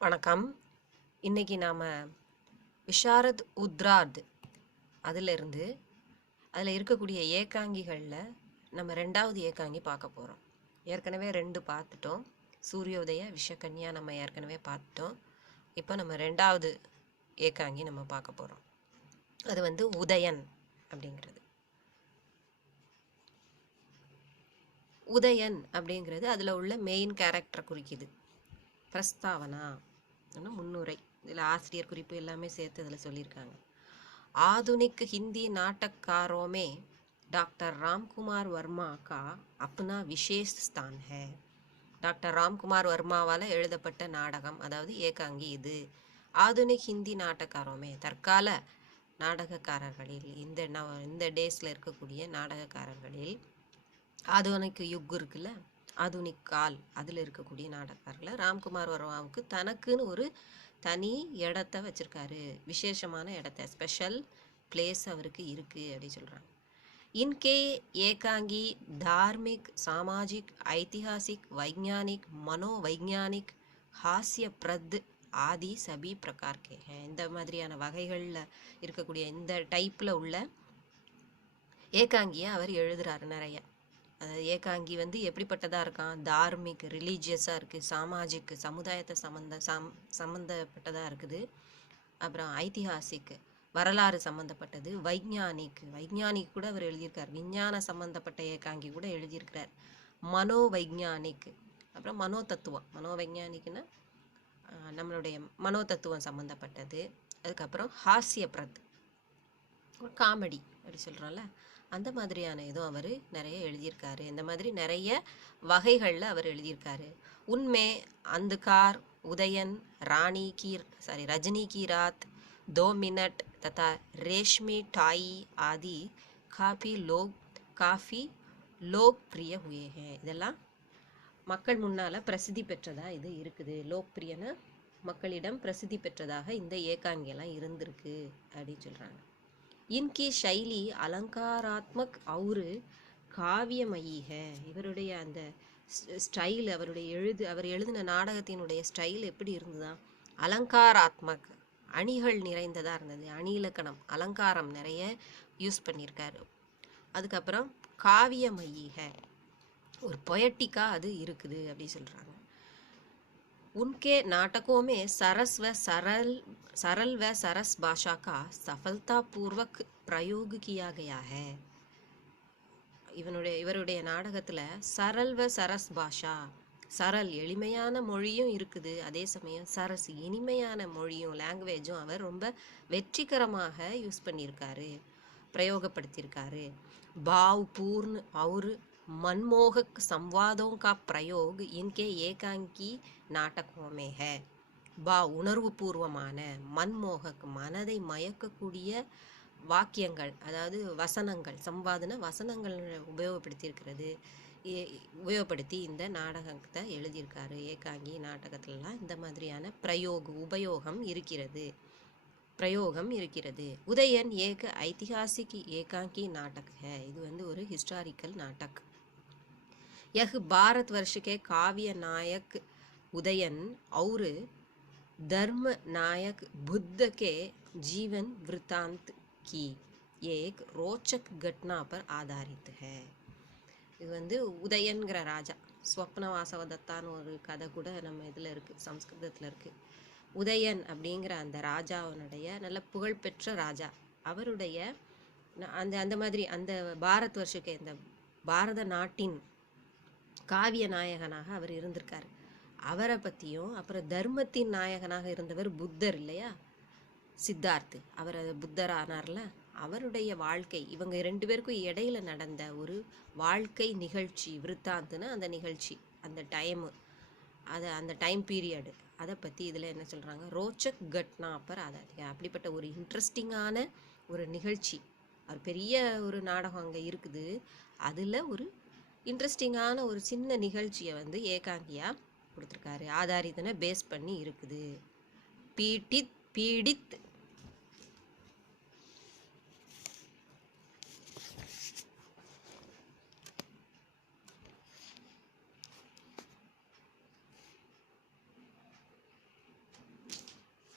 வணக்கம். இன்னைக்கு நாம் விஷாரத் உத்ராத் அதிலிருந்து அதில் இருக்கக்கூடிய ஏகாங்கிகளில் நம்ம ரெண்டாவது ஏகாங்கி பார்க்க போகிறோம். ஏற்கனவே 2 பார்த்துட்டோம். சூரியோதய விஷக்கன்யா நம்ம ஏற்கனவே பார்த்துட்டோம். இப்போ நம்ம ரெண்டாவது ஏகாங்கி நம்ம பார்க்க போகிறோம். அது உதயன் அப்படிங்கிறது. உதயன் அப்படிங்கிறது அதில் உள்ள மெயின் கேரக்டரை குறிக்குது. பிரஸ்தாவனா முன்னுரை, இதில் ஆசிரியர் குறிப்பு எல்லாமே சேர்த்து இதில் சொல்லியிருக்காங்க. आधुनिक हिंदी नाटककारों में डॉक्टर रामकुमार वर्मा का अपना विशेष स्थान है. டாக்டர் ராம்குமார் வர்மாவால் எழுதப்பட்ட நாடகம், அதாவது ஏகாங்கி இது. ஆதுனிக் ஹிந்தி நாடகக்காரோமே, தற்கால நாடகக்காரர்களில், இந்த டேஸில் இருக்கக்கூடிய நாடகக்காரர்களில், ஆதுனிக் யுக் இருக்குல்ல, ஆதுனிக் கால், அதில் இருக்கக்கூடிய நாடகக்காரர்கள் ராம்குமார் வர்மாவுக்கு தனக்குன்னு ஒரு தனி இடத்த வச்சுருக்காரு. விசேஷமான இடத்த, ஸ்பெஷல் பிளேஸ் அவருக்கு இருக்குது அப்படின்னு சொல்கிறாங்க. इनके एकांगी धार्मिक, सामाजिक, ऐतिहासिक, वैज्ञानिक, मनोवैज्ञानिक, हास्यप्रद ஆதி சபி பிரகார் கே ஹே. இந்த மாதிரியான வகைகளில் இருக்கக்கூடிய இந்த டைப்பில் உள்ள ஏகாங்கியை அவர் எழுதுகிறாரு நிறைய. அதாவது ஏகாங்கி எப்படிப்பட்டதாக இருக்கான்? தார்மிக், ரிலீஜியஸாக இருக்குது. சாமாஜிக், சமுதாயத்தை சம்மந்தப்பட்டதாக இருக்குது. அப்புறம் ஐதிஹாசிக், வரலாறு சம்மந்தப்பட்டது. வைஜானிக் கூட அவர் எழுதியிருக்கார். விஞ்ஞான சம்மந்தப்பட்ட ஏகாங்கி கூட எழுதியிருக்கிறார். மனோவைஜானிக், அப்புறம் மனோதத்துவம். மனோவைஜானிக்னா நம்மளுடைய மனோதத்துவம் சம்மந்தப்பட்டது. அதுக்கப்புறம் ஹாஸ்யப்ரத், காமெடி அப்படி சொல்கிறோம்ல, அந்த மாதிரியான இதுவும் அவர் நிறைய எழுதியிருக்காரு. இந்த மாதிரி நிறைய வகைகளில் அவர் எழுதியிருக்காரு. உண்மை, அந்துகார், உதயன், ரஜினி கி ராத், 2 मिनट तथा रेशमी टाई आदि काफ़ी लोकप्रिय हुए हैं. இதெல்லாம் மக்கள் முன்னால் பிரசித்தி பெற்றதாக இது இருக்குது. லோக்பிரியனா மக்களிடம் பிரசித்தி பெற்றதாக இந்த ஏகாங்கியெல்லாம் இருந்திருக்கு அப்படின்னு சொல்கிறாங்க. இன்கி ஷைலி அலங்காராத்மக் और காவியமயி है. இவருடைய அந்த ஸ்டைல், அவர் எழுதின நாடகத்தினுடைய ஸ்டைல் எப்படி இருந்ததா? அலங்காராத்மக், அணிகள் நிறைந்ததாக இருந்தது. அணி இலக்கணம், அலங்காரம் நிறைய யூஸ் பண்ணியிருக்காரு. அதுக்கப்புறம் காவியமயீக, ஒரு பொயட்டிக்காக அது இருக்குது அப்படி சொல்கிறாங்க. उनके नाटकों में सरल व सरस भाषा का सफलतापूर्वक प्रयोग किया गया है. இவருடைய நாடகத்தில் சரல் வ சரஸ் பாஷா, சரல் எளிமையான மொழியும் இருக்குது, அதே சமயம் சரஸ் இனிமையான மொழியும், லாங்குவேஜும் அவர் ரொம்ப வெற்றிகரமாக யூஸ் பண்ணியிருக்காரு, பிரயோகப்படுத்தியிருக்காரு. பாவ் பூர்ண और मनमोहक संवादों का प्रयोग इनके एकांकी नाटकों में है. உணர்வு பூர்வமான, மன்மோகக், மனதை மயக்கக்கூடிய வாக்கியங்கள், அதாவது வசனங்கள், சம்வாதன வசனங்கள் உபயோகப்படுத்தி இந்த நாடகத்தை எழுதியிருக்காரு. ஏகாங்கி நாடகத்திலலாம் இந்த மாதிரியான உபயோகம் இருக்கிறது. உதயன் ஏக ஐतिहासिक ஏகாங்கி நாடக் है. இது ஒரு ஹிஸ்டாரிக்கல் நாடக். यह भारतवर्ष के काव्य नायक उदयन और धर्म नायक बुद्ध के जीवन वृत्तांत की एक रोचक घटना पर आधारित है. இது உதயன்கிற ராஜா, ஸ்வப்ன வாசவதத்தான்னு ஒரு கதை கூட நம்ம இதில் இருக்குது, சம்ஸ்கிருதத்தில் இருக்குது. உதயன் அப்படிங்கிற அந்த ராஜாவினுடைய நல்ல புகழ்பெற்ற ராஜா, அவருடைய அந்த மாதிரி அந்த பாரத் வருஷக்கு, இந்த பாரத நாட்டின் காவிய நாயகனாக அவர் இருந்திருக்கார். அவரை பற்றியும், அப்புறம் தர்மத்தின் நாயகனாக இருந்தவர் புத்தர் இல்லையா, சித்தார்த்து, அவர் புத்தர் ஆனார்ல, அவருடைய வாழ்க்கை, இவங்க 2 பேருக்கும் இடையில நடந்த ஒரு வாழ்க்கை நிகழ்ச்சி, விருத்தாந்துன்னு அந்த நிகழ்ச்சி, அந்த அந்த டைம் பீரியடு, அதை பற்றி இதில் என்ன சொல்கிறாங்க? ரோச்சக் கட்னா பர் ஆதாரிக. அப்படிப்பட்ட ஒரு இன்ட்ரெஸ்டிங்கான ஒரு நிகழ்ச்சி, ஒரு பெரிய ஒரு நாடகம் அங்கே இருக்குது, அதில் ஒரு இன்ட்ரெஸ்டிங்கான ஒரு சின்ன நிகழ்ச்சியை ஏகாங்கியாக கொடுத்துருக்காரு. ஆதாரிதனை பேஸ் பண்ணி இருக்குது. பீடித்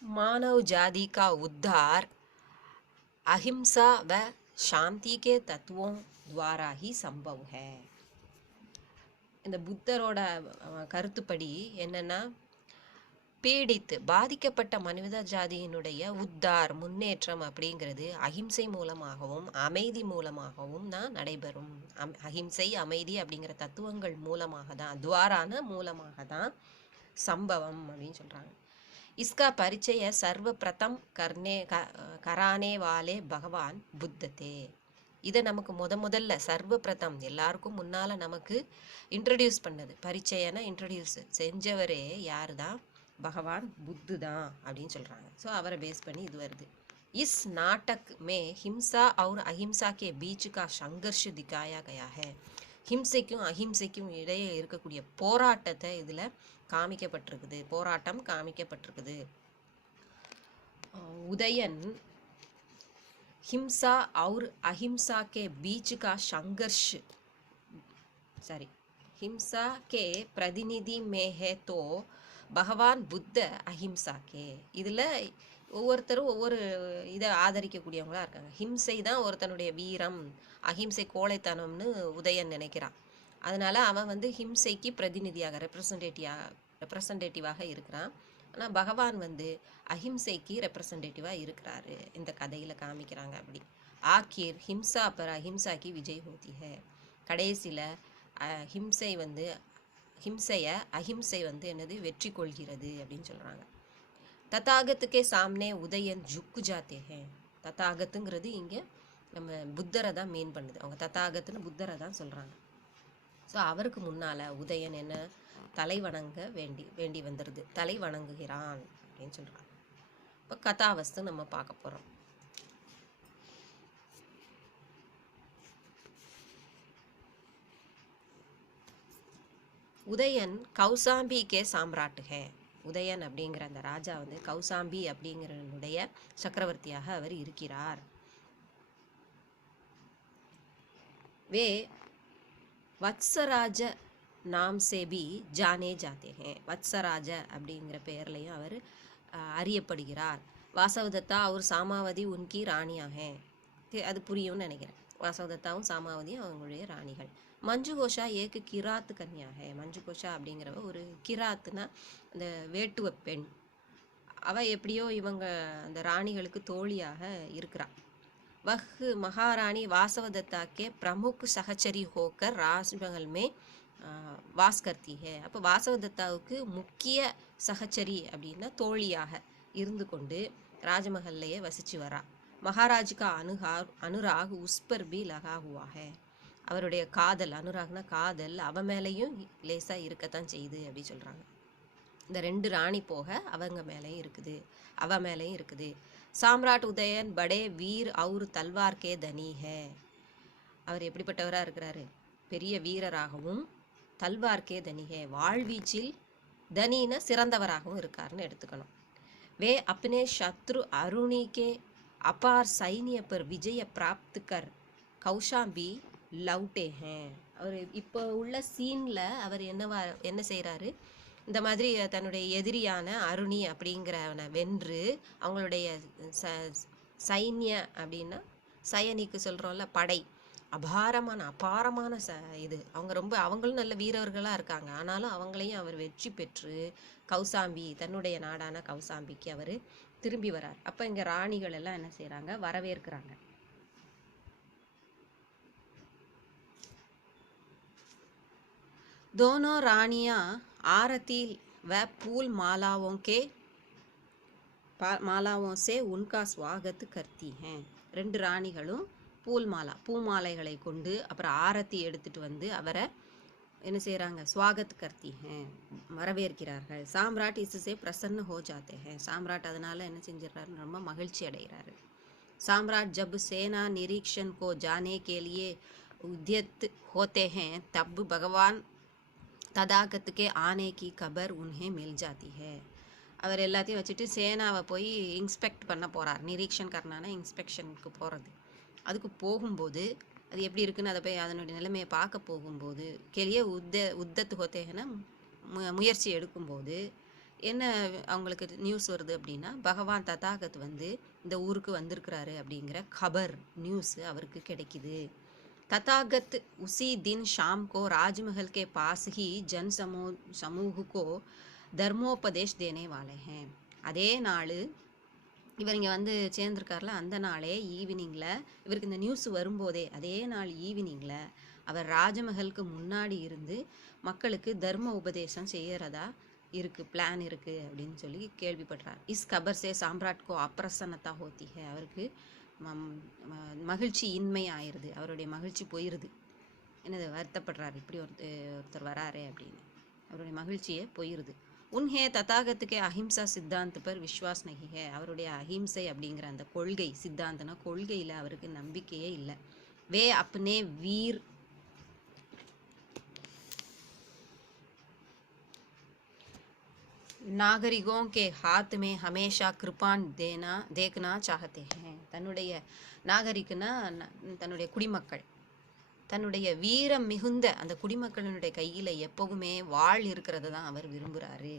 मानव जाति का उद्धार अहिंसा व शांति के तत्वों द्वारा ही संभव है. இந்த புத்தரோட கருத்துப்படி என்னன்னா, பீடித்து பாதிக்கப்பட்ட மனித ஜாதியினுடைய உத்தார் முன்னேற்றம் அப்படிங்கிறது அஹிம்சை மூலமாகவும் அமைதி மூலமாகவும் தான் நடைபெறும். அஹிம்சை அமைதி அப்படிங்கிற தத்துவங்கள் மூலமாக தான், துவாரான மூலமாக தான் சம்பவம் அப்படின்னு சொல்றாங்க. इसका परिचय सर्वप्रथम कराने वाले भगवान बुद्धते. இதை நமக்கு முதல்ல சர்வப்பிரதம் எல்லாருக்கும் முன்னால நமக்கு இன்ட்ரடியூஸ் பண்ணது, பரிச்சயனா இன்ட்ரடியூஸ் செஞ்சவரே யாரு தான்? பகவான் புத்து தான் அப்படின்னு சொல்றாங்க. ஸோ அவரை பேஸ் பண்ணி இது வருது. इस नाटक में हिंसा और अहिंसा के बीच का संघर्ष दिखाया गया है. ஹிம்சைக்கும் அஹிம்சைக்கும் இடையே இருக்கக்கூடிய போராட்டத்தை இதுல காமிக்கப்பட்டிருக்குது, போராட்டம் காமிக்கப்பட்டிருக்குது. उदयन हिंसा और अहिंसा के बीच का संघर्ष हिंसा के प्रतिनिधि में है तो பகவான் புத்த அஹிம்சா கே. இதில் ஒவ்வொருத்தரும் ஒவ்வொரு இதை ஆதரிக்கக்கூடியவங்களா இருக்காங்க. ஹிம்சை தான் ஒருத்தனுடைய வீரம், அஹிம்சை கோழைத்தனம்னு உதயன் நினைக்கிறான். அதனால அவன் வந்து ஹிம்சைக்கு பிரதிநிதியாக ரெப்ரசன்டேட்டிவாக இருக்கிறான். ஆனால் பகவான் வந்து அஹிம்சைக்கு ரெப்ரசன்டேட்டிவாக இருக்கிறாரு. இந்த கதையில் காமிக்கிறாங்க. அப்படி ஆக்கிர் ஹிம்சா பர் அஹிம்சாக்கு விஜய் ஹோதி ஹை. கடைசியில் அஹிம்சை வந்து என்னது வெற்றி கொள்கிறது அப்படின்னு சொல்கிறாங்க. ததாகத்துக்கே சாம்னே உதயன் ஜுக்கு ஜாத்தே ஹே. ததாகத்துங்கிறது இங்கே நம்ம புத்தரை தான் மீன் பண்ணுது. அவங்க ததாகத்துன்னு புத்தரை தான் சொல்கிறாங்க. ஸோ அவருக்கு முன்னால் உதயன் என்ன தலை வணங்க வேண்டி வந்துடுது, தலை வணங்குகிறான் அப்படின்னு சொல்கிறாங்க. இப்போ கதாவஸ்து நம்ம பார்க்க போகிறோம். உதயன் கௌசாம்பி கே சாம்ராட் ஹே. உதயன் அப்படிங்கிற அந்த ராஜா வந்து கௌசாம்பி அப்படிங்கிறனுடைய சக்கரவர்த்தியாக அவர் இருக்கிறார். வே வத்சராஜ நாம் சேபி ஜானே ஜாத்தே ஹே. வத்சராஜ அப்படிங்கிற பெயர்லையும் அவர் அறியப்படுகிறார். வாசவதத்தா அவர் சாமாவதி உன்கி ராணியாக. அது புரியும்னு நினைக்கிறேன். வாசவதத்தாவும் சாமாவதியும் அவங்களுடைய ராணிகள். மஞ்சு கோஷா ஏக்கு கிராத்து கன்னியாக. மஞ்சு கோஷா அப்படிங்கிறவ ஒரு கிராத்துனா அந்த வேட்டுவ பெண். அவள் எப்படியோ இவங்க அந்த ராணிகளுக்கு தோழியாக இருக்கிறாள். वह महारानी वासवदत्ता के प्रमुख सहचरी होकर राजमहल में वास करती है. அப்போ வாசவதத்தாவுக்கு முக்கிய சகச்சரி அப்படின்னா தோழியாக இருந்து கொண்டு ராஜமஹல்லையே வசிச்சு வரா. மகாராஜ் கா அனுராக் உஸ் பர் பி லகா ஹுவா ஹை. அவருடைய காதல், அனுராக்னா காதல், அவ மேலேயும் லேசாக இருக்கத்தான் செய்யுது அப்படி சொல்கிறாங்க. இந்த ரெண்டு ராணி போக அவங்க மேலேயும் இருக்குது, அவ மேலேயும் இருக்குது. சாம்ராட் உதயன் படே வீர் அவுர் தல்வார் கே தனி ஹே. அவர் எப்படிப்பட்டவராக இருக்கிறாரு? பெரிய வீரராகவும் தல்வார் கே தனி ஹே, வாழ்வீச்சில் தனின சிறந்தவராகவும் இருக்காருன்னு எடுத்துக்கணும். வே அப்னே சத்ரு அருணி கே அபார் சைனிய பர் விஜய பிராப்த் கர் கௌசாம்பி லவுட்டே ஹே. அவர் இப்போ உள்ள சீனில் அவர் என்ன செய்கிறாரு? இந்த மாதிரி தன்னுடைய எதிரியான அருணி அப்படிங்கிறவனை வென்று அவங்களுடைய சைன்ய அப்படின்னா சயனிக்கு சொல்கிறோம்ல, படை, அபாரமான இது அவங்களும் நல்ல வீரர்களாக இருக்காங்க. ஆனாலும் அவங்களையும் அவர் வெற்றி பெற்று கௌசாம்பி, தன்னுடைய நாடான கௌசாம்பிக்கு அவர் திரும்பி வரார். அப்போ இங்கே ராணிகள் எல்லாம் என்ன செய்கிறாங்க? வரவேற்கிறாங்க. दोनों रानियां आरती व फूल मालाओं से उनका स्वागत करती हैं. ரெண்டு ராணிகளும் பூமாலைகளை கொண்டு அப்புறம் ஆரத்தி எடுத்துட்டு வந்து அவரை என்ன செய்கிறாங்க? ஸ்வாகத் கர்த்தி ஹே, வரவேற்கிறார்கள். சாம்ராட் इससे प्रसन्न हो जाते हैं. சாம்ராட் அதனால என்ன செஞ்சிடறாரு? ரொம்ப மகிழ்ச்சி அடைகிறாரு. சாம்ராட் जब सेना निरीक्षण को जाने के लिए उद्यत होते हैं तब भगवान ததாகத்துக்கே ஆனேக்கு கபர் உன்ஹே மில் ஜாத்தி ஹே. அவர் எல்லாத்தையும் வச்சுட்டு சேனாவை போய் இன்ஸ்பெக்ட் பண்ண போகிறார். நிரீக்ஷன் கர்னானா இன்ஸ்பெக்ஷனுக்கு போகிறது. அதுக்கு போகும்போது அது எப்படி இருக்குன்னு அதை போய் அதனுடைய நிலைமையை பார்க்க போகும்போது, கேளியே உத்தத்து ஹோத்தேன்னா முயற்சி எடுக்கும்போது, என்ன அவங்களுக்கு நியூஸ் வருது அப்படின்னா, பகவான் ததாகத் வந்து இந்த ஊருக்கு வந்திருக்கிறாரு அப்படிங்கிற खबर நியூஸ் அவருக்கு கிடைக்குது. तथागत उसी दिन शाम को राजमहल के पास ही जन समूह को धर्मोपदेश देने वाले हैं. அதே நாள் இவர் இங்கே வந்து சேர்ந்துருக்கார்ல, அந்த நாளே ஈவினிங்கில் இவருக்கு இந்த நியூஸ் வரும்போதே அதே நாள் ஈவினிங்கில் அவர் ராஜமஹலுக்கு முன்னாடி இருந்து மக்களுக்கு தர்ம உபதேசம் செய்கிறதா இருக்குது, பிளான் இருக்குது அப்படின்னு சொல்லி கேள்விப்படுறார். இஸ் கபர் சே சாம்ராட் கோ அப்ரசன்னதா ஹோத்தி ஹே. அவருக்கு மகிழ்ச்சி இன்மை ஆயிடுது, அவருடைய மகிழ்ச்சி போயிடுது. என்னது வருத்தப்படுறாரு, இப்படி ஒருத்தர் வராரு அப்படின்னு அவருடைய மகிழ்ச்சியே போயிடுது. உன்ஹே ததாகத்துக்கு அஹிம்சா சித்தாந்த பர் விஸ்வாஸ் நஹி ஹே. அவருடைய அஹிம்சை அப்படிங்கிற அந்த கொள்கை, சித்தாந்தனா கொள்கையில் அவருக்கு நம்பிக்கையே இல்லை. வே அப்னே வீர் नागरिकों के हाथ में हमेशा कृपान देखना चाहते हैं. தன்னுடைய நாகரிகனா தன்னுடைய குடிமக்கள், தன்னுடைய வீரம் மிகுந்த அந்த குடிமக்களினுடைய கையில் எப்பவுமே வாள் இருக்கிறத தான் அவர் விரும்புகிறாரு.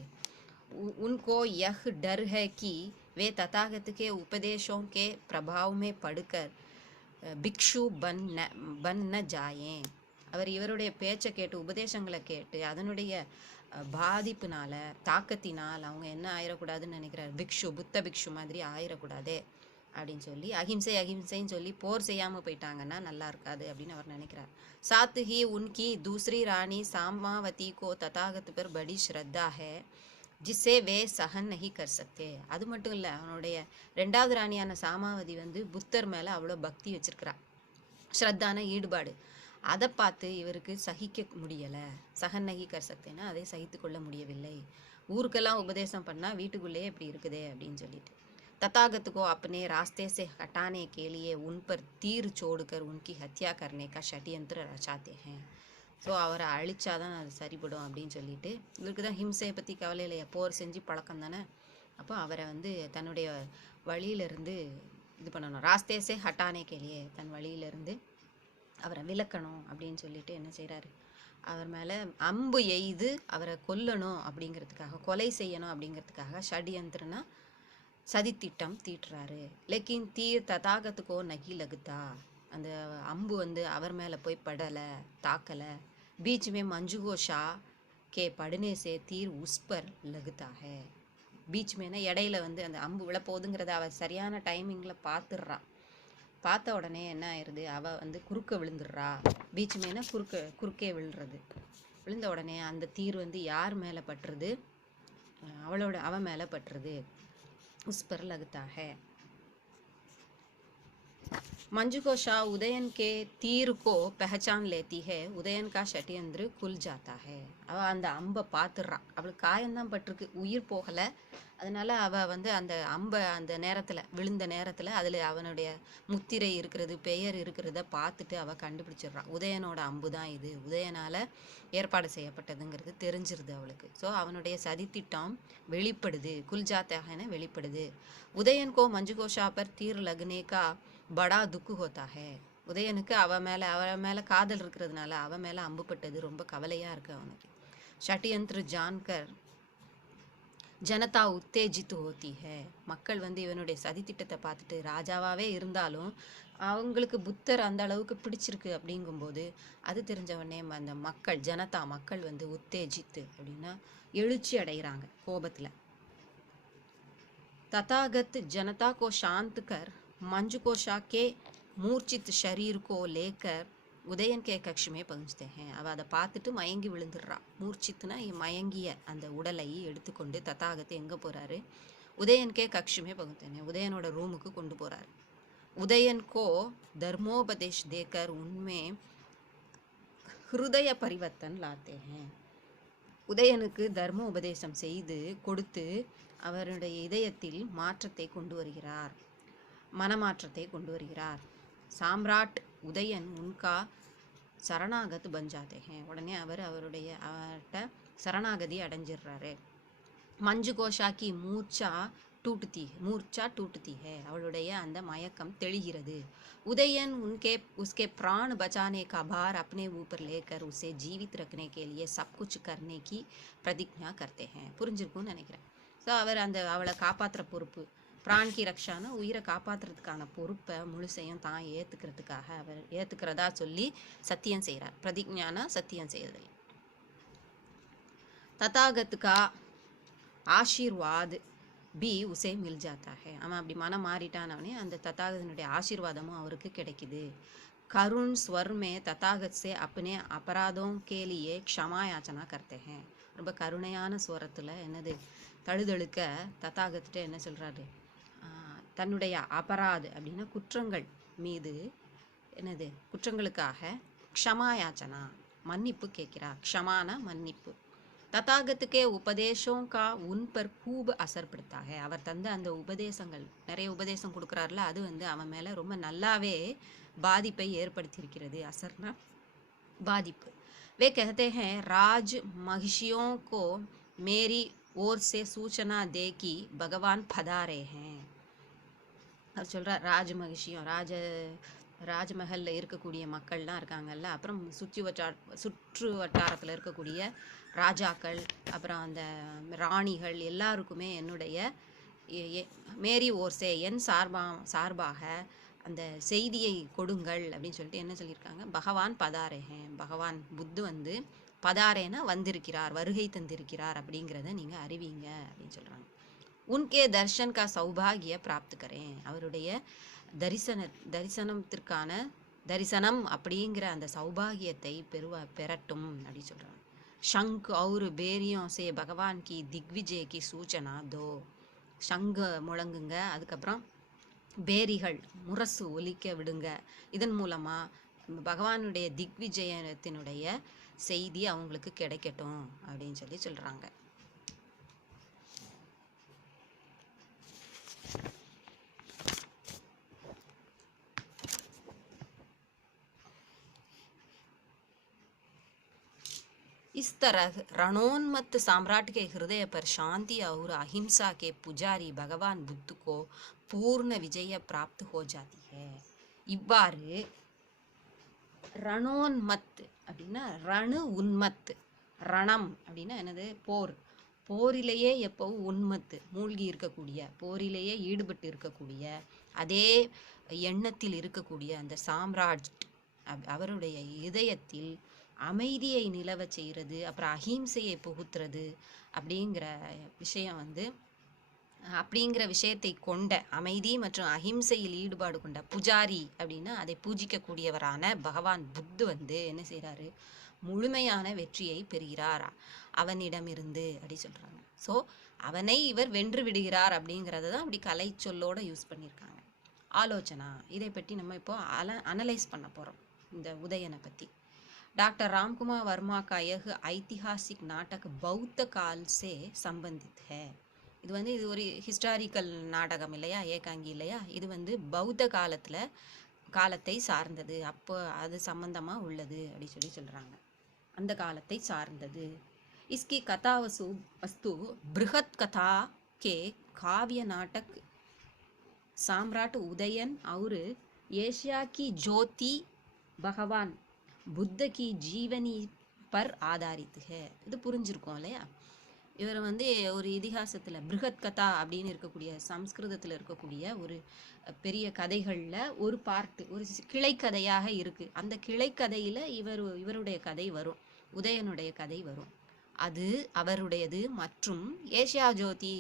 उनको यह डर है कि वे तथागत के उपदेशों के प्रभाव में पड़कर भिक्षु बन न जाएं. அவர் இவருடைய பேச்சை கேட்டு உபதேசங்களை கேட்டு அதனுடைய பாதிப்புனால தாக்கத்தினால் அவங்க என்ன ஆயிடக்கூடாதுன்னு நினைக்கிறார், பிக்ஷு புத்த பிக்ஷு மாதிரி ஆயிடக்கூடாது அப்படின்னு சொல்லி அகிம்சைன்னு சொல்லி போர் செய்யாமல் போயிட்டாங்கன்னா நல்லா இருக்காது அப்படின்னு அவர் நினைக்கிறார். साथ ही उनकी दूसरी रानी सामावती को तथागत पर बड़ी श्रद्धा है जिसे वे सहन नहीं कर सकते. அது மட்டும் இல்லை, அவனுடைய ரெண்டாவது ராணியான சாமாவதி வந்து புத்தர் மேலே அவ்வளோ பக்தி வச்சிருக்கிறா, ஸ்ரத்தான ஈடுபாடு. அதை பார்த்து இவருக்கு சகிக்க முடியலை. சகன் நகி கர் சக்தேன்னா அதை சகித்து கொள்ள முடியவில்லை. ஊருக்கெல்லாம் உபதேசம் பண்ணால் வீட்டுக்குள்ளேயே இப்படி இருக்குதே அப்படின்னு சொல்லிட்டு तथागत को अपने रास्ते से हटाने के लिए उन पर तीर छोड़कर उनकी हत्या करने का षड्यंत्र रचाते हैं. ஸோ அவரை அழிச்சாதான் அது சரிப்படும் அப்படின்னு சொல்லிட்டு, இவருக்கு தான் ஹிம்சையை பற்றி கவலை இல்லையா, போர் செஞ்சு பழக்கம் தானே. அப்போ அவரை வந்து தன்னுடைய வழியிலிருந்து இது பண்ணணும், ராஸ்தேசே ஹட்டானே கேலியே தன் வழியிலிருந்து அவரை விலக்கணும் அப்படின்னு சொல்லிட்டு என்ன செய்கிறாரு, அவர் மேலே அம்பு எய்து அவரை கொல்லணும் அப்படிங்கிறதுக்காக, கொலை செய்யணும் அப்படிங்கிறதுக்காக ஷட்யந்திரனா சதித்திட்டம் தீட்டுறாரு. லெக்கின் தீர் ததாகத்துக்கோ நகி லகுதா. அந்த அம்பு வந்து அவர் மேலே போய் படலை, தாக்கலை. बीच में मंजू को शाह के पड़ने से तीर उस पर लगता है. बीच में இடையில வந்து அந்த அம்பு விழப்போகுதுங்கிறத அவள் சரியான டைமிங்கில் பார்த்துடுறா. பார்த்த உடனே என்ன ஆயிடுது, அவள் வந்து குறுக்க விழுந்துடுறா. பீச் மேனா குறுக்கே விழுறது. விழுந்த உடனே அந்த தீர் வந்து யார் மேலே பட்டுறது, அவன் மேலே பட்டுறது. உஸ் பர் லகுதா ஹே. मंजू को शाह उदयन के तीर को पहचान लेती है. उदयन का षड्यंत्र खुल जाता है. அவள் அந்த அம்பை பார்த்துடுறா. அவளுக்கு காயம்தான் பட்டிருக்கு, உயிர் போகலை. அதனால அவள் வந்து அந்த அம்பை அந்த நேரத்தில் விழுந்த நேரத்தில் அதில் அவனுடைய முத்திரை இருக்கிறது, பெயர் இருக்கிறத பார்த்துட்டு அவள் கண்டுபிடிச்சிடுறா. உதயனோட அம்பு தான் இது, உதயனால் ஏற்பாடு செய்யப்பட்டதுங்கிறது தெரிஞ்சிருது அவளுக்கு. ஸோ அவனுடைய சதித்திட்டம் வெளிப்படுது, குல்ஜாத்தாகன வெளிப்படுது. உதயன் கோ மஞ்சு கோஷா பர் தீர் லக்னேகா படா துக்கு ஹோத்தா ஹே. உதயனுக்கு அவன் மேலே காதல் இருக்கிறதுனால அவன் மேலே அம்புப்பட்டது ரொம்ப கவலையாக இருக்குது அவனுக்கு. ஷட்யந்திர ஜான்கர் ஜனதா உத்தேஜித்து ஹோத்தி ஹே. மக்கள் வந்து இவனுடைய சதித்திட்டத்தை பார்த்துட்டு ராஜாவாகவே இருந்தாலும் அவங்களுக்கு புத்தர் அந்த அளவுக்கு பிடிச்சிருக்கு அப்படிங்கும்போது அது தெரிஞ்சவொடனே அந்த மக்கள் ஜனதா மக்கள் வந்து உத்தேஜித்து அப்படின்னா எழுச்சி அடைகிறாங்க கோபத்தில். तथागत जनता को शांत कर मंजू को शाह के मूर्छित शरीर को लेकर உதயன் கே கக்ஷமே பகுஞ்சுते हैं. அவள் அதை பார்த்துட்டு மயங்கி விழுந்துடுறா. மூர்ச்சித்துனா மயங்கிய அந்த உடலை எடுத்துக்கொண்டு தத்தாகத்து எங்கே போகிறாரு, உதயன் கே கக்ஷமே பகுஞ்சுते, உதயனோட ரூமுக்கு கொண்டு போகிறாரு. உதயன் கோ தர்மோபதேஷ் தேக்கர் உண்மை ஹிருதய பரிவர்த்தன் லாத்தே हैं. உதயனுக்கு தர்ம உபதேசம் செய்து கொடுத்து அவருடைய இதயத்தில் மாற்றத்தை கொண்டு வருகிறார், மனமாற்றத்தை கொண்டு வருகிறார். சாம்ராட் உதயன் உன்கா சரணாகத் பஞ்சாதே ஹே. உடனே அவர்கிட்ட சரணாகதி அடைஞ்சிடுறாரு. மஞ்சு கோஷா கி மூர்ச்சா टूटती मूर्छा टूटती है அவளுடைய அந்த மயக்கம் தெளிகிறது उदयन उनके उसके प्राण बचाने का भार अपने ऊपर लेकर उसे जीवित रखने के लिए सब कुछ करने की प्रतिज्ञा करते हैं புரிஞ்சிருக்கும்னு நினைக்கிறேன் ஸோ அவர் அந்த அவளை காப்பாற்றுற பொறுப்பு பிரான் கி ரக்ஷான உயிரை காப்பாற்றுறதுக்கான பொறுப்பை முழுசையும் தான் ஏற்றுக்கிறதுக்காக அவர் ஏற்றுக்கிறதா சொல்லி சத்தியம் செய்கிறார் பிரதிஜானா சத்தியம் செய்யறதில்லை तथागत का आशीर्वाद भी उसे मिल जाता है அவன் அப்படி மனம் மாறிட்டானவனே அந்த தத்தாகதனுடைய ஆசீர்வாதமும் அவருக்கு கிடைக்குது करुण स्वर में तथागत से अपने अपराधों के लिए क्षमा याचना करते हैं ரொம்ப கருணையான ஸ்வரத்தில் என்னது தழுதழுக்க தத்தாகத்திட்ட என்ன சொல்கிறாரு தன்னுடைய அபராது அப்படின்னா குற்றங்கள் மீது என்னது குற்றங்களுக்காக க்ஷமா யாச்சனா மன்னிப்பு கேட்கிறா க்ஷமான மன்னிப்பு तथागत के उपदेशों का उन पर खूब असर पड़ता है அவர் தந்த அந்த உபதேசங்கள் நிறைய உபதேசம் கொடுக்குறாருல அது வந்து அவன் மேலே ரொம்ப நல்லாவே பாதிப்பை ஏற்படுத்தியிருக்கிறது असरना பாதிப்பு वे कहते हैं राज महिषियों को मेरी ओर से सूचना दे कि भगवान पधारे हैं அவர் சொல்கிறார் ராஜ மகிஷியும் ராஜ்மஹலில் இருக்கக்கூடிய மக்கள்லாம் இருக்காங்கல்ல அப்புறம் சுற்று வட்டாரத்தில் இருக்கக்கூடிய ராஜாக்கள் அப்புறம் அந்த ராணிகள் எல்லாருக்குமே என்னுடைய மேரி ஓர்சே என் சார்பாக அந்த செய்தியை கொடுங்கள் அப்படின்னு சொல்லிட்டு என்ன சொல்லியிருக்காங்க பகவான் பதாரேஹேன் பகவான் புத்து வந்து பதாரேனா வந்திருக்கிறார் வருகை தந்திருக்கிறார் அப்படிங்கிறத நீங்கள் அறிவிங்க அப்படின்னு சொல்கிறாங்க உன்கே தர்ஷன் கா சௌபாகிய பிராப்து கரேன் அவருடைய தரிசனத்திற்கான தரிசனம் அப்படிங்கிற அந்த சௌபாகியத்தை பெறட்டும் அப்படின்னு சொல்கிறாங்க शंख और बेरियों से भगवान की दिग्विजय की सूचना दो शंख முழங்குங்க அதுக்கப்புறம் பேரிகள் முரசு ஒலிக்க விடுங்க இதன் மூலமாக பகவானுடைய திக்விஜயத்தினுடைய செய்தி அவங்களுக்கு கிடைக்கட்டும் அப்படின்னு சொல்லி சொல்கிறாங்க इस तरह रणोन्मत्त सम्राट के हृदय पर शांति और अहिंसा के पुजारी भगवान बुद्ध को पूर्ण विजय प्राप्त हो जाती है இவ்வாறு ரணோன்மத் அப்படின்னா ரணு உன்மத் ரணம் அப்படின்னா என்னது போரிலேயே எப்பவும் உன்மத்து மூழ்கி இருக்கக்கூடிய போரிலேயே ஈடுபட்டு இருக்கக்கூடிய அதே எண்ணத்தில் இருக்கக்கூடிய அந்த சாம்ராட் அவருடைய இதயத்தில் அமைதியை நிலவ செய்கிறது அப்புறம் அஹிம்சையை புகுத்துறது அப்படிங்கிற விஷயம் வந்து அப்படிங்கிற விஷயத்தை கொண்ட அமைதி மற்றும் அஹிம்சையில் ஈடுபாடு கொண்ட புஜாரி அப்படின்னா அதை பூஜிக்கக்கூடியவரான பகவான் புத்து வந்து என்ன செய்கிறாரு முழுமையான வெற்றியை பெறுகிறார் அவனிடமிருந்து அப்படி சொல்கிறாங்க ஸோ அவனை இவர் வென்று விடுகிறார் அப்படிங்கிறத தான் அப்படி கலை சொல்லோட யூஸ் பண்ணியிருக்காங்க ஆலோசனா இதை பற்றி நம்ம இப்போ அனலைஸ் பண்ண போகிறோம் இந்த உதயனை பற்றி डॉक्टर रामकुमार वर्मा का यह ऐतिहासिक नाटक बौद्ध काल से संबंधित है இது வந்து இது ஒரு ஹிஸ்டாரிக்கல் நாடகம் இல்லையா ஏகாங்கி இல்லையா இது வந்து பௌத்த காலத்தை சார்ந்தது அப்போ அது சம்பந்தமாக உள்ளது அப்படி சொல்லி சொல்கிறாங்க அந்த காலத்தை சார்ந்தது इसकी कथा वस्तु बृहत कथा के काव्य नाटक सम्राट उदयन और एशिया की ज्योति भगवान புத்த கி ஜீவனி பர் ஆதாரித்து ஹே இது புரிஞ்சிருக்கோம் இல்லையா இவர் வந்து ஒரு இதிகாசத்தில் பிருகத் கதா அப்படின்னு இருக்கக்கூடிய சம்ஸ்கிருதத்தில் இருக்கக்கூடிய ஒரு பெரிய கதைகளில் ஒரு பார்ட்டு ஒரு கிளைக்கதையாக இருக்குது அந்த கிளைக்கதையில் இவருடைய கதை வரும் உதயனுடைய கதை வரும் அது அவருடையது மற்றும் ஏசியா ஜோதி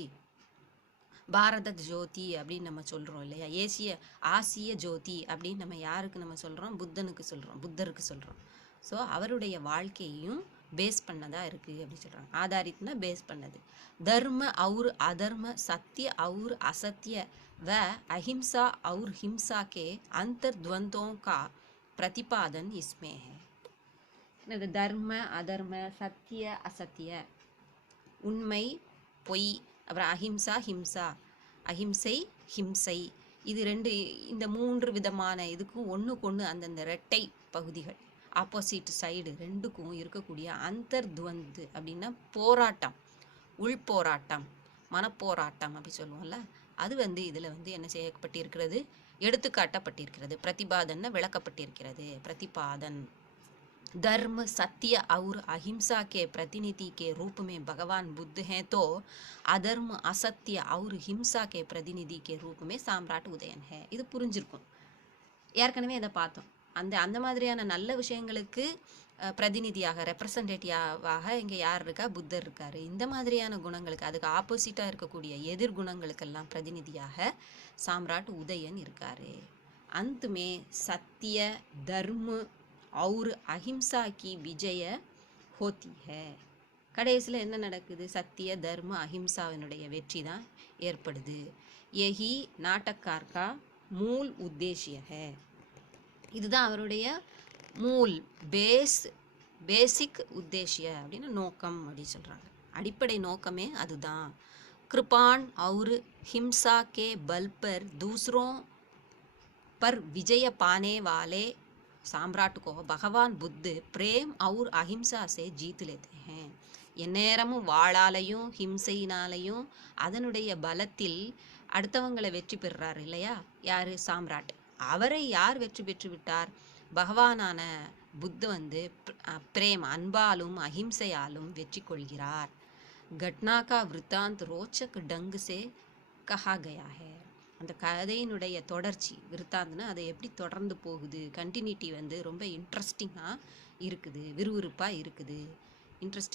பாரத ஜோதி அப்படின்னு நம்ம சொல்கிறோம் இல்லையா ஆசிய ஜோதி அப்படின்னு நம்ம யாருக்கு நம்ம சொல்கிறோம் புத்தருக்கு சொல்கிறோம் ஸோ அவருடைய வாழ்க்கையும் பேஸ் பண்ணதாக இருக்குது அப்படின்னு சொல்கிறாங்க ஆதாரித்னா பேஸ் பண்ணது தர்ம और अधर्म सत्य और असत्य व अहिंसा और हिंसा के अंतर्द्वंद्वों का प्रतिपादन इसमें है தர்ம அதர்ம சத்திய அசத்திய உண்மை பொய் அப்புறம் அஹிம்சா அஹிம்சை ஹிம்சை இது இந்த மூன்று விதமான இதுக்கும் ஒன்றுக்கு அந்தந்த ரெட்டை பகுதிகள் ஆப்போசிட் சைடு ரெண்டுக்கும் இருக்கக்கூடிய அந்தர்துவந்து அப்படின்னா போராட்டம் உள்போராட்டம் மனப்போராட்டம் அப்படி சொல்லுவோம்ல, அது வந்து இதில் வந்து என்ன செய்யப்பட்டிருக்கிறது, எடுத்துக்காட்டப்பட்டிருக்கிறது. பிரதிபாதன் விளக்கப்பட்டிருக்கிறது. प्रतिपादन धर्म सत्य और अहिंसा के प्रतिनिधि के रूप में भगवान बुद्ध हैं, तो अधर्म असत्य और हिंसा के प्रतिनिधि के रूप में सम्राट उदयन है. இது புரிஞ்சிருக்கும், ஏற்கனவே இதை பார்த்தோம். அந்த மாதிரியான நல்ல விஷயங்களுக்கு பிரதிநிதியாக ரெப்ரசன்டேட்டிவாக இங்கே யார் இருக்கா, புத்தர் இருக்கார். இந்த மாதிரியான குணங்களுக்கு, அதுக்கு ஆப்போசிட்டாக இருக்கக்கூடிய எதிர் குணங்களுக்கெல்லாம் பிரதிநிதியாக சாம்ராட் உதயன் இருக்கார். अंत में सत्य धर्म और अहिंसा की विजय होती है. கடைசியில் என்ன நடக்குது, சத்திய தர்ம அஹிம்சாவினுடைய வெற்றி தான் ஏற்படுது. यही नाटककार का मूल उद्देश्य है. இதுதான் அவருடைய மூல் பேசிக் உத்தேசிய அப்படின்னு நோக்கம் அப்படின்னு சொல்கிறாங்க. அடிப்படை நோக்கமே அதுதான். कृपाण और हिंसा के बल पर दूसरों पर विजय पाने वाले सम्राट को भगवान बुद्ध प्रेम और अहिंसा से जीत लेते हैं. எந்நேரமும் வாளாலையும் ஹிம்சையினாலையும் அதனுடைய பலத்தில் அடுத்தவங்களை வெற்றி பெறுறார் இல்லையா, யார், சாம்ராட். அவரை யார் வெற்றி பெற்று விட்டார், பகவானான புத்த வந்து பிரேம் அன்பாலும் அஹிம்சையாலும் வெற்றி கொள்கிறார். घटना का वृत्तांत रोचक ढंग से कहा गया है. அந்த கதையினுடைய தொடர்ச்சி, விருத்தாந்தனா அதை எப்படி தொடர்ந்து போகுது, கண்டினியூட்டி வந்து ரொம்ப இன்ட்ரெஸ்டிங்காக இருக்குது, விறுவிறுப்பாக இருக்குது.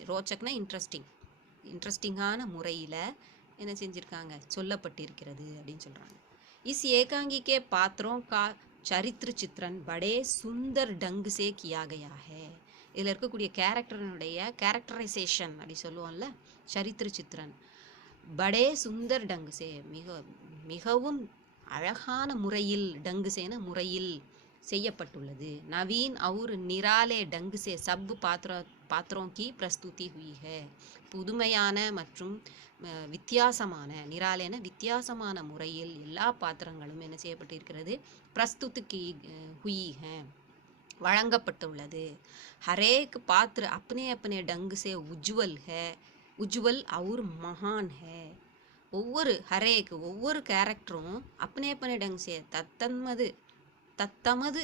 ரோச்சக்னா இன்ட்ரெஸ்டிங்கான முறையில் என்ன செஞ்சுருக்காங்க, சொல்லப்பட்டிருக்கிறது அப்படின்னு சொல்கிறாங்க. इस एकांगी के पात्रों का चरित्र चित्रण बड़े सुंदर ढंग से किया गया है. இதில் இருக்கக்கூடிய கேரக்டரினுடைய கேரக்டரைசேஷன் அப்படி சொல்லுவோம்ல, சரித்திர சித்திரன், படே சுந்தர் டங்குசே, மிகவும் அழகான முறையில், டங்குசேன முறையில் செய்யப்பட்டுள்ளது. நவீன் और निराले ढंग से सब पात्रों की प्रस्तुति हुई है. புதுமையான மற்றும் வித்தியாசமான, நிராலேன வித்தியாசமான முறையில் எல்லா பாத்திரங்களும் என்ன செய்யப்பட்டிருக்கிறது, பிரஸ்துதிக்கு हुई है, வழங்கப்பட்டுள்ளது. हरेक पात्र अपने अपने ढंग से उज्जवल है, उज्जवल और महान है. ஒவ்வொரு கேரக்டரும் अपने अपने ढंग से தத்தமது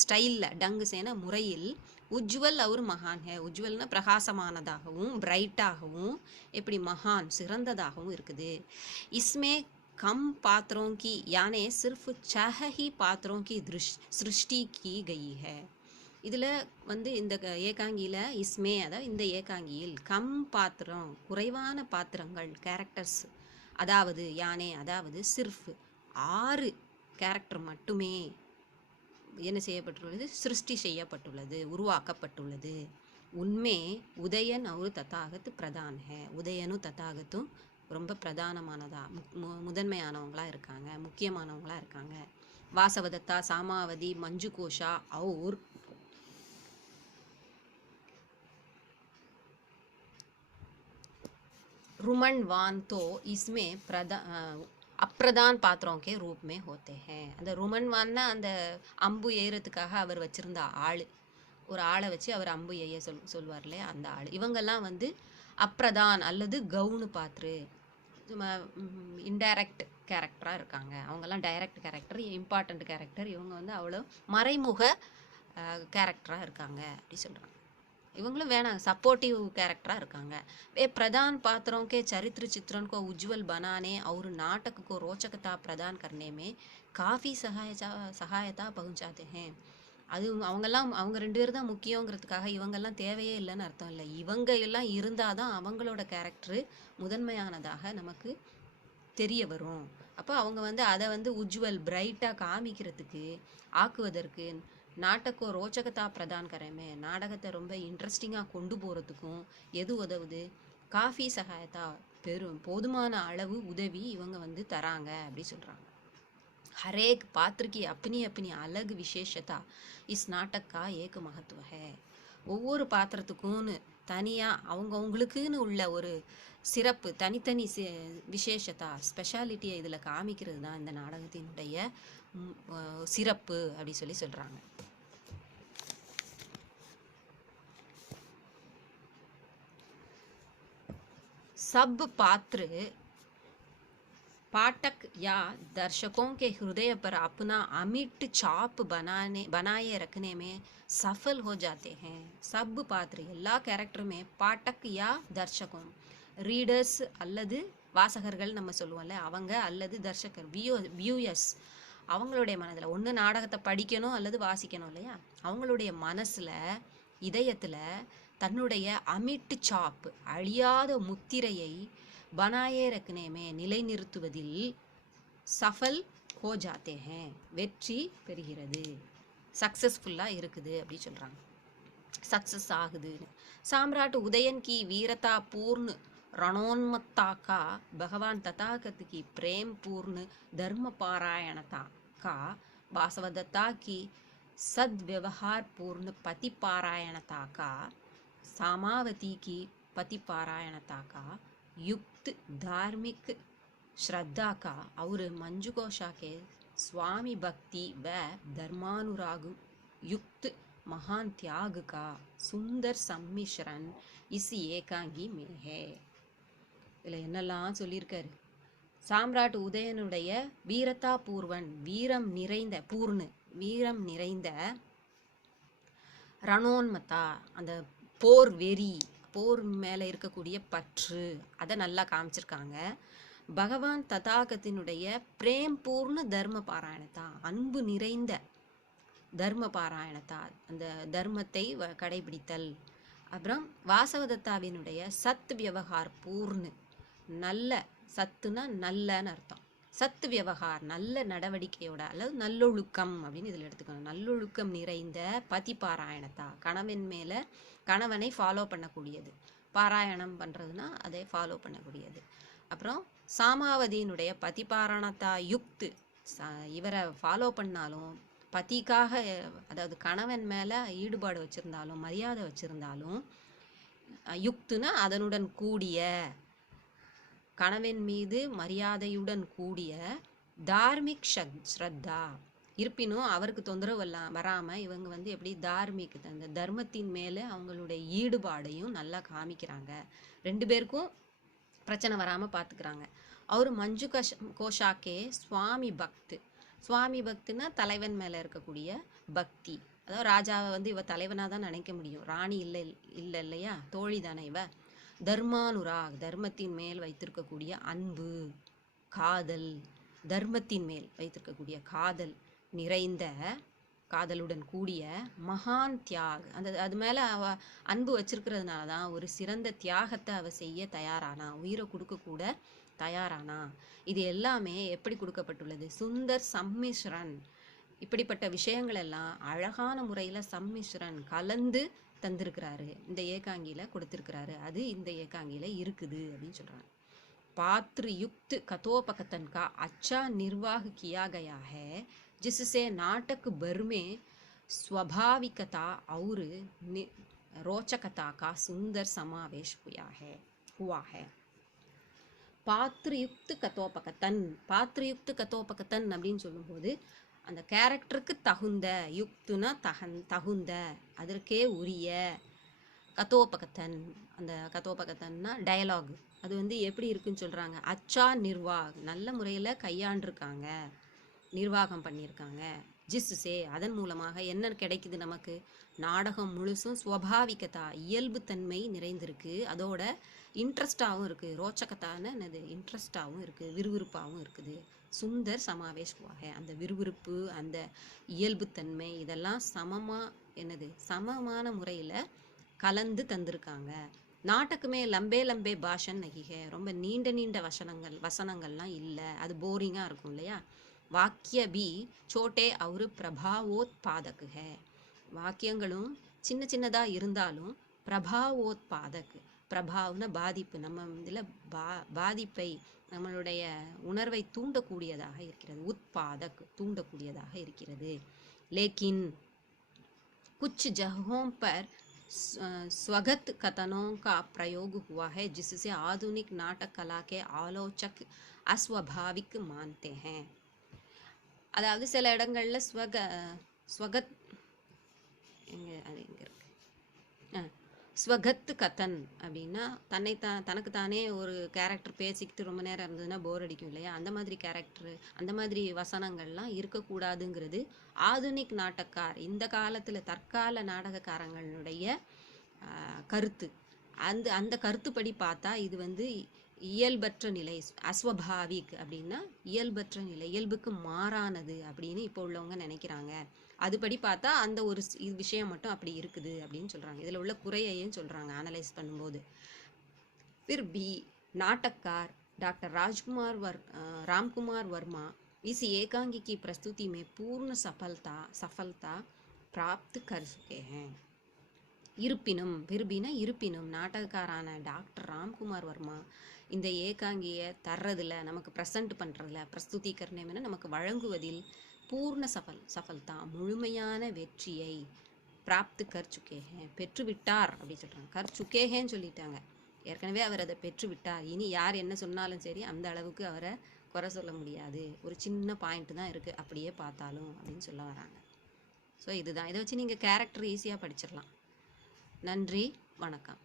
ஸ்டைலில், டங்கு சேன முறையில், உஜ்வல் और மகான் है, உஜ்வல்னா பிரகாசமானதாகவும் பிரைட்டாகவும், எப்படி மகான் சிறந்ததாகவும் இருக்குது. इसमें कम पात्रों की यानी सिर्फ 6 ही पात्रों की सृष्टि की गई है. இதில் வந்து இந்த ஏகாங்கியில் இஸ்மே, அதாவது இந்த ஏகாங்கியில் கம் பாத்திரம், குறைவான பாத்திரங்கள், கேரக்டர்ஸ், அதாவது யானே, அதாவது சிர்ஃப் 6 கேரக்டர் மட்டுமே என்ன செய்யப்பட்டுள்ளது, சிருஷ்டி செய்யப்பட்டுள்ளது, உருவாக்கப்பட்டுள்ளது. உண்மை உதயன் और தத்தாகத் பிரதான் है. உதயனும் தத்தாகத்தும் ரொம்ப பிரதானமானதா, முதன்மையானவங்களாக இருக்காங்க, முக்கியமானவங்களாக இருக்காங்க. வாசவதத்தா, சாமாவதி, மஞ்சு கோஷா और रुमनवान तो इसमें அப்பிரதான் பாத்திரம் கே ரூப் மே ஹோத்தே ஹே. அந்த ருமன்வான்னா அந்த அம்பு எய்கிறதுக்காக அவர் வச்சுருந்த ஆள், ஒரு ஆளை வச்சு அவர் அம்பு எய்ய சொல்வார் இல்லையா, அந்த ஆள். இவங்கெல்லாம் வந்து அப்பிரதான் அல்லது கவுனு பாத்திரு, இன்டைரக்ட் கேரக்டராக இருக்காங்க. அவங்கெல்லாம் டைரக்ட் கேரக்டர், இம்பார்ட்டண்ட் கேரக்டர். இவங்க வந்து அவ்வளோ மறைமுக கேரக்டராக இருக்காங்க அப்படி சொல்கிறாங்க. இவங்களும் வேணாம், सपोर्टिव कैरेक्टर இருக்காங்க. वे प्रधान पात्रों के चरित्र चित्रण को उज्जवल बनाने और नाटक को रोचकता प्रदान करने में काफ़ी सहायता पहुंचाते हैं. அது அவங்க 2 பேர் தான் முக்கியங்கிறதுக்காக இவங்கெல்லாம் தேவையே இல்லைன்னு அர்த்தம் இல்லை. இவங்க எல்லாம் இருந்தால் தான் அவங்களோட கேரக்டரு முதன்மையானதாக நமக்கு தெரிய வரும். அப்போ அவங்க வந்து அதை வந்து உஜ்வல் பிரைட்டாக காமிக்கிறதுக்கு, ஆக்குவதற்கு, நாட்டக்கோ ரோச்சகத்தா பிரதான் கரமே, நாடகத்தை ரொம்ப இன்ட்ரெஸ்டிங்காக கொண்டு போகிறதுக்கும் எது உதவுது, காஃபி சகாயத்தா, போதுமான அளவு உதவி இவங்க வந்து தராங்க அப்படி சொல்கிறாங்க. ஹரேக் பாத்திரக்கு अपनी अपनी अलग विशेषता इस नाटक का एक महत्व है. ஒவ்வொரு பாத்திரத்துக்கும்னு தனியாக அவங்கவுங்களுக்குன்னு உள்ள ஒரு சிறப்பு, தனித்தனி விசேஷத்தா, ஸ்பெஷாலிட்டியை இதில் காமிக்கிறது தான் இந்த நாடகத்தினுடைய சிறப்பு அப்படி சொல்கிறாங்க. सब पात्र पाठक या दर्शकों के हृदय पर अपना अमिट छाप बनाए रखने में सफल हो जाते हैं. सब पात्र எல்லா கேரக்டருமே பாட்டக் யா தர்ஷகம், ரீடர்ஸ் அல்லது வாசகர்கள் நம்ம சொல்லுவோம்ல அவங்க, அல்லது தர்ஷகர் வியூயர்ஸ், அவங்களுடைய மனதில் ஒன்று நாடகத்தை படிக்கணும் அல்லது வாசிக்கணும் இல்லையா, அவங்களுடைய மனசில் இதயத்தில் தன்னுடைய அமிட்டு சாப் அழியாத முத்திரையை பனாயே ரக்னேமே நிலைநிறுத்துவதில் சஃபல் ஹோ ஜாத்தே ஹேன் வெற்றி பெறுகிறது, சக்ஸஸ்ஃபுல்லாக இருக்குது அப்படி சொல்கிறாங்க, सक्सेस आगुदुன்னு. साम्राट उदयन की वीरता पूर्ण रणोन्मत्ता का भगवान तथागत की प्रेम पूर्ण धर्म पारायणता का वासवदत्ता की सद्व्यवहार पूर्ण पति पारायणता का सामावती की पति पारायणता का युक्त धार्मिक श्रद्धा का और मंजुकोशा के स्वामी भक्ति व धर्मानुराग युक्त महान त्याग का सुंदर सम्मिश्रण इस एकांगी में है. இதில் என்னெல்லாம் சொல்லியிருக்காரு. சாம்ராட் உதயனுடைய வீரதா பூர்வன், வீரம் நிறைந்த வீரம் நிறைந்த ரணோன்மத்தா, அந்த போர் வெறி, போர் மேலே இருக்கக்கூடிய பற்று, அதை நல்லா காமிச்சிருக்காங்க. பகவான் ததாகத்தினுடைய பிரேம் பூர்ண தர்ம பாராயணத்தா, அன்பு நிறைந்த தர்ம பாராயணத்தா, அந்த தர்மத்தை கடைபிடித்தல். அப்புறம் வாசவதத்தாவினுடைய சத் வியவகார் பூர்ணு, நல்ல, சத்துனா நல்லன்னு அர்த்தம், சத் வியவகார் நல்ல நடவடிக்கையோட அல்லது நல்லொழுக்கம் அப்படின்னு இதில் எடுத்துக்கணும். நல்லொழுக்கம் நிறைந்த பதி பாராயணத்தா, கணவன் மேலே கணவனை ஃபாலோ பண்ணக்கூடியது, பாராயணம் பண்ணுறதுனா அதை ஃபாலோ பண்ணக்கூடியது. அப்புறம் சாமாவதியினுடைய பதி பாராயணத்தா யுக்து, இவரை ஃபாலோ பண்ணாலும் பத்திக்காக, அதாவது கணவன் மேலே ஈடுபாடு வச்சுருந்தாலும் மரியாதை வச்சுருந்தாலும், யுக்துனா அதனுடன் கூடிய, கணவன் மீது மரியாதையுடன் கூடிய தார்மிக் ஸ்ரத்தா இருப்பினும் அவருக்கு தொந்தரவு வராமல் இவங்க எப்படி தார்மிக், அந்த தர்மத்தின் மேலே அவங்களுடைய ஈடுபாடையும் நல்லா காமிக்கிறாங்க, ரெண்டு பேருக்கும் பிரச்சனை வராமல் பார்த்துக்கிறாங்க. அவர் மஞ்சு கோஷாக்கே சுவாமி பக்து, சுவாமி பக்தினா தலைவன் மேலே இருக்கக்கூடிய பக்தி, அதாவது ராஜாவை இவ தலைவனாக தான் நினைக்க முடியும், ராணி இல்லையா, தோழி தானே இவ. தர்மானுராக், தர்மத்தின் மேல் வைத்திருக்கக்கூடிய அன்பு, காதல், தர்மத்தின் மேல் வைத்திருக்கக்கூடிய காதல் நிறைந்த, காதலுடன் கூடிய மகான் தியாக, அது மேலே அவ அன்பு வச்சிருக்கிறதுனால தான் ஒரு சிறந்த தியாகத்தை அவ செய்ய தயாரானா, உயிரை கொடுக்கக்கூட தயாரானா. இது எல்லாமே எப்படி கொடுக்கப்பட்டுள்ளது, சுந்தர் சம்மிஸ்ரன், இப்படிப்பட்ட விஷயங்கள் எல்லாம் அழகான முறையில் சம்மிஸ்ரன் கலந்து தந்திருக்கிறாரு, இந்த ஏகாங்கியில் கொடுத்துருக்கிறாரு, அது இந்த ஏகாங்கியில் இருக்குது அப்படின்னு சொல்கிறாங்க. पात्र युक्त कथोपकथन का अच्छा निर्वाह किया गया है जिससे नाटक भर में स्वाभाविकता और रोचकता का सुंदर समावेश हुआ है. பாத்ரயுக்த கதோபகத்தன், பாத்ரயுக்த கதோபகத்தன் அப்படின்னு சொல்லும்போது அந்த கேரக்டருக்கு தகுந்த, யுக்துனா தகுந்த, அதற்கே உரிய, கதோபகத்தன், அந்த கதோபகத்தன்னா டயலாக், அது எப்படி இருக்குன்னு சொல்கிறாங்க. அச்சா நிர்வாக், நல்ல முறையில் கையாண்டிருக்காங்க, நிர்வாகம் பண்ணியிருக்காங்க. ஜிஸ்ஸே, அதன் மூலமாக என்ன கிடைக்குது நமக்கு, நாடகம் முழுசும் ஸ்வபாவிகதா, இயல்புத்தன்மை நிறைந்திருக்கு, அதோட இன்ட்ரெஸ்டாகவும் இருக்குது, ரோச்சகத்தான என்னது இன்ட்ரெஸ்டாகவும் இருக்குது, விறுவிறுப்பாகவும் இருக்குது. சுந்தர் சமாவேஷ்வாக, அந்த விறுவிறுப்பு, அந்த இயல்புத்தன்மை இதெல்லாம் சமமான முறையில் கலந்து தந்திருக்காங்க. நாட்டக்குமே லம்பே லம்பே பாஷன் நகிகே, ரொம்ப நீண்ட வசனங்கள்லாம் இல்லை, அது போரிங்காக இருக்கும் இல்லையா. வாக்கிய பி சோட்டே அவரு பிரபாவோத்பாதக் ஹே, வாக்கியங்களும் சின்னதாக இருந்தாலும் பிரபாவோத்பாதக், பிரபாவ்னா பாதிப்பு, நம்ம இதில் பாதிப்பை, நம்மளுடைய உணர்வை தூண்டக்கூடியதாக இருக்கிறது, உத்பாதக் தூண்டக்கூடியதாக இருக்கிறது. லேக்கின் குச் ஜகோं पर स्वगत कथनों का प्रयोग हुआ है जिससे आधुनिक नाटक कला के आलोचक अस्वाभाविक मानते हैं. அதாவது சில இடங்கள்ல ஸ்வகத் ஸ்வகத் கதன் அப்படின்னா தனக்கு தானே ஒரு கேரக்டர் பேசிக்கிட்டு ரொம்ப நேரம் இருந்ததுன்னா போர் அடிக்கும் இல்லையா, அந்த மாதிரி கேரக்டர், அந்த மாதிரி வசனங்கள்லாம் இருக்கக்கூடாதுங்கிறது ஆதுனிக் நாட்டக்கார், இந்த காலத்தில் தற்கால நாடகக்காரங்களுடைய கருத்து. அந்த கருத்துப்படி பார்த்தா இது வந்து இயல்பற்ற நிலை, அஸ்வபாவிக் அப்படின்னா இயல்பற்ற நிலை, இயல்புக்கு மாறானது அப்படின்னு இப்போ உள்ளவங்க நினைக்கிறாங்க. அதுபடி பார்த்தா அந்த ஒரு விஷயம் மட்டும் அப்படி இருக்குது அப்படின்னு சொல்கிறாங்க. இதில் உள்ள குறையையும் சொல்கிறாங்க அனலைஸ் பண்ணும்போது. फिर भी नाटककार डॉक्टर रामकुमार वर्मा इस एकांगी की प्रस्तुति में पूर्ण सफलता प्राप्त कर चुके हैं. இருப்பினும் நாடகக்காரான டாக்டர் ராம்குமார் வர்மா இந்த ஏகாங்கியை தர்றதில், நமக்கு ப்ரெசண்ட் பண்ணுறதில், பிரஸ்துதீகரணம்னு நமக்கு வழங்குவதில் பூர்ண சஃபல்தா முழுமையான வெற்றியை பிராப்து கர் சுக்கேஹேன் பெற்றுவிட்டார் அப்படி சொல்கிறாங்க. கர் சுக்கேஹேன்னு சொல்லிட்டாங்க, ஏற்கனவே அவர் அதை பெற்றுவிட்டார். இனி யார் என்ன சொன்னாலும் சரி அந்த அளவுக்கு அவரை குறை சொல்ல முடியாது, ஒரு சின்ன பாயிண்ட் தான் இருக்குது அப்படியே பார்த்தாலும் அப்படின்னு சொல்ல வராங்க. ஸோ இதுதான், இதை வச்சு நீங்கள் கேரக்டர் ஈஸியாக படிச்சிடலாம். நன்றி, வணக்கம்.